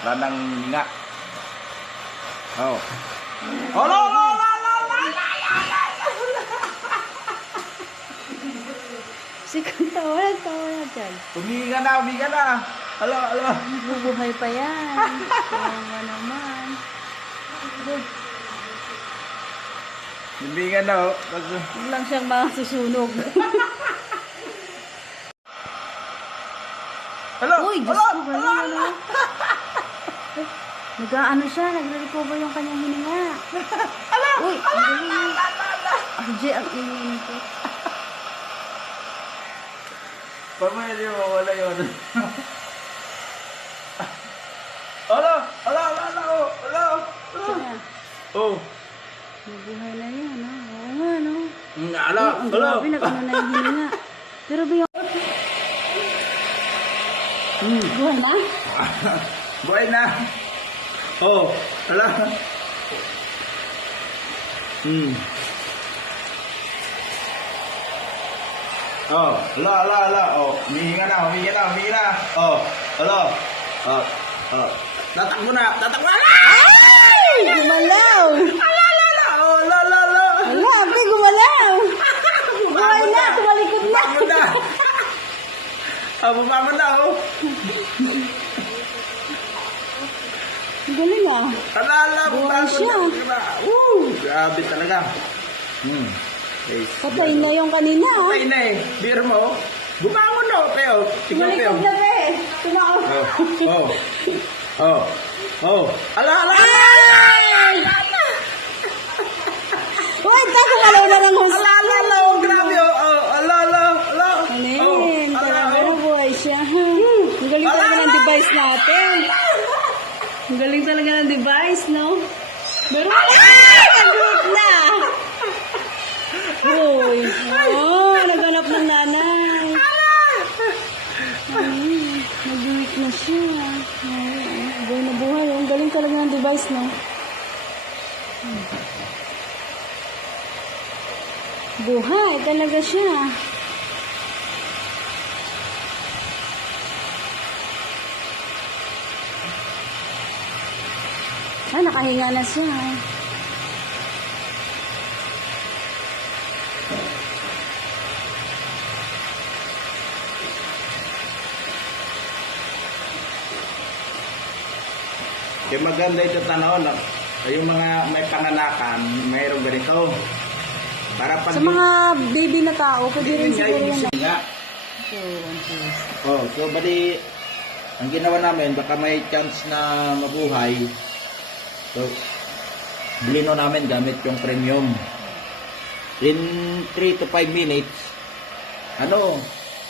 Wala nang hininga. Oh. Hala, hala, hala, hala. Sige, tawanan dyan. Humihinga na, humihinga na. Hala, hala. Bubuhay pa yan. Tawa naman. Humihinga na, oh. Huwag lang siyang mga susunog. Hala, Uy, Diyos hala, ko, hala, ano? Nag-ano siya, nagre-recover yung kanyang hininga. Uy, ang galing. RJ, ang ingin ko. Pamaya niyo, wala yun. Hala, hala, hala, hala, oh, hala, hala. Siya. Oh. Nabuhay na yan, ha? Oo nga, no? Hala, Ang hala. grabe, nag-ano na yung hininga. Pero ba yung... Buhay na? Buhay na. Oh, hala. Oh, hala, hala, hala. Oh, humihinga na, humihinga na, humihinga na. Oh, hala. Oh, oh. Tatakbo na, tatakbo na. Ay! Gumalaw! Hala, hala, hala. Oh, hala, hala, hala. Wala, ate, gumalaw! Buhay na, tumalikod na! Bumangon na. Ah, bumangon na, oh. Ang galing, ah. Hala, hala, Buhay bumangon siya. na. Grabe talaga. Yes. Patay na yung kanina, ah. Patay na eh. Beer mo. Bumangon na, Peo. Tingnan, Peo. Tumalikod na, be. Tumaon. Oh. Oh. Oh. Ala, ala, ala. Ay! Uy, ito, gumalaw na ng husto. Ala, ala, ala. Oh, grabe, oh. Oh, ala, ala, ala. Anin, Oh, ala, talaga oh. na buhay siya. Ang galing talaga ng device natin. Ang galing talaga ng device, no? Pero, nag-work na. Uy, oh, naghanap ng nanay. Nag-weak na siya. Buhay na buhay. Ang galing talaga ng device, no? Buhay talaga siya. Ah, nakahinga na siya. Kaya maganda ito tanaw lang. Yung mga may panganakan, mayroong ganito. Para pag... Sa mga baby na tao, pwede rin Nga, siguro yung yan. nga. So, one piece. Oh, so bali, ang ginawa namin, baka may chance na mabuhay. So, bilhin namin gamit yung premium. In 3 to 5 minutes,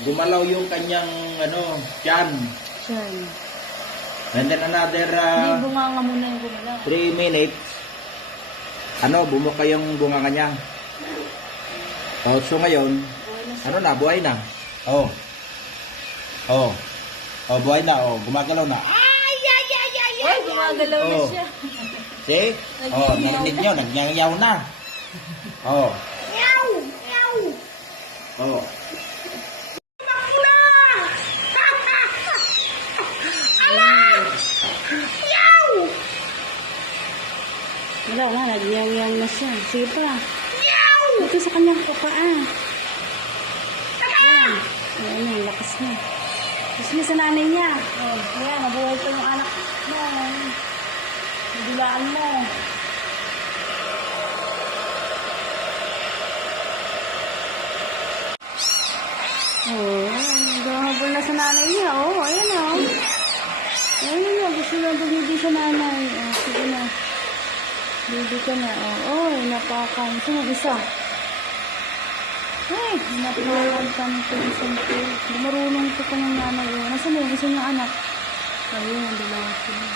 gumalaw yung kanyang, tiyan. Siyan. And then another Hindi, bunganga muna yung gumalaw. 3 minutes, bumuka yung bunganga niya. Oh, so ngayon, buhay na. Oh. Oh. Oh, buhay na. Oh, gumagalaw na. Ay, gumagalaw na Oh. siya. See? Oh, narinig nyo, nagyangyaw na. Oh. Meow! Meow! Oh. Wala na, nagyang-yang na siya. Sige pa. Ito sa kanyang papaan. Ayan. Ayan na, lakas na. Gusto niya sa nanay niya. Oh, ayan, nabuhay pa yung anak mo. Nadulaan mo. Oh, ayan. Naghahabol na sa nanay niya. Oh, ayan o. Ayan na, gusto na bumili sa nanay. Oh, sige na. Baby ka na. Oh, napakan. Sino isa? Ay, napakan ka nito isang to. Marunong ito ka ng nanay. Nasaan mo? Gusto niya anak. Ayun, dalawa sila.